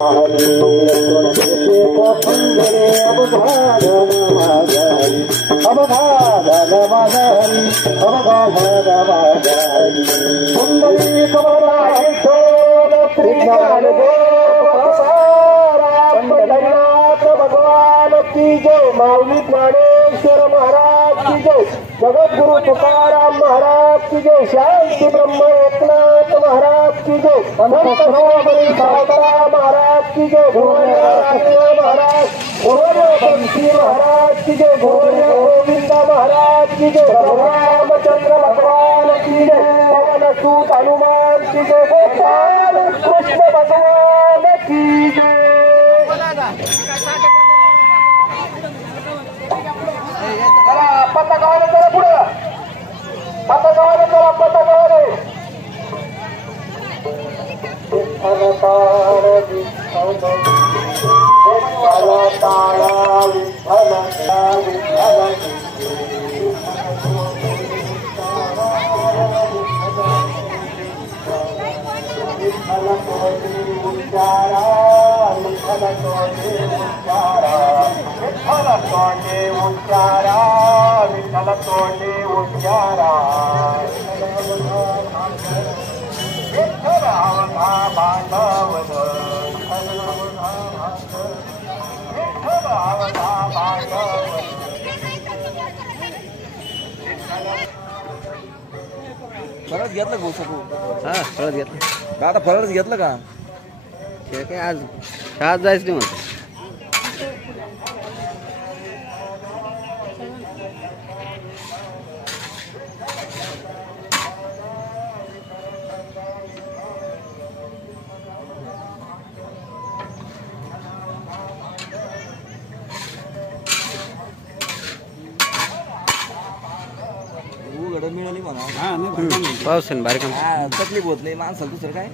भगवान की जय। माऊली ज्ञानेश्वर महाराज की जय। जगद्गुरु तुकाराम महाराज की जय। शांती ब्रह्म एकनाथ महाराज की जय। संत सावरा महाराज की जय। महाराज बंसी महाराज की जय। गोविंद महाराज की जय। रामचंद्र भगवान की जय। पवन सूत हनुमान की जय। गोपाल कृष्ण भगवान की जय। पता गावाला चला पुढे। पता गावाला चला। पता गावाला फराळच घेतलं भाऊ सकू. हा फराळच घेतलं का? आता फराळच घेतलं का? ते काय आज जायचं नाही म्हणतो. मिळाली म्हणा. पाऊस बारीक तकलीफ होत नाही माणसाला दुसरं काय.